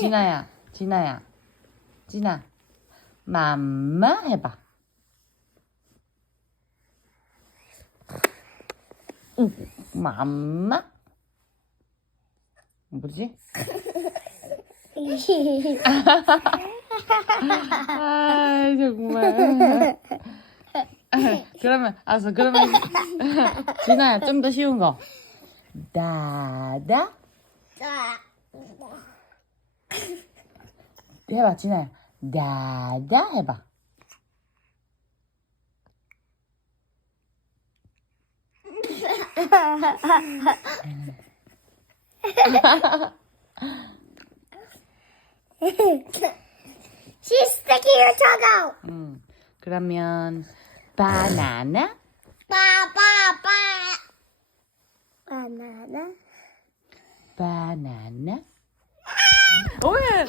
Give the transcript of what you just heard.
진아야, 진아야, 진아, 맘마 해봐. 응, 맘마. 뭐지? 아 정말. 그러면 알았어. 그러면 진아야 좀 더 쉬운 거. 다다 해봐 진아야. 다다 해봐. She's sticking her tongue out. 음. 그러면 바나나 Ba ba ba. Banana. 바나나. 왜?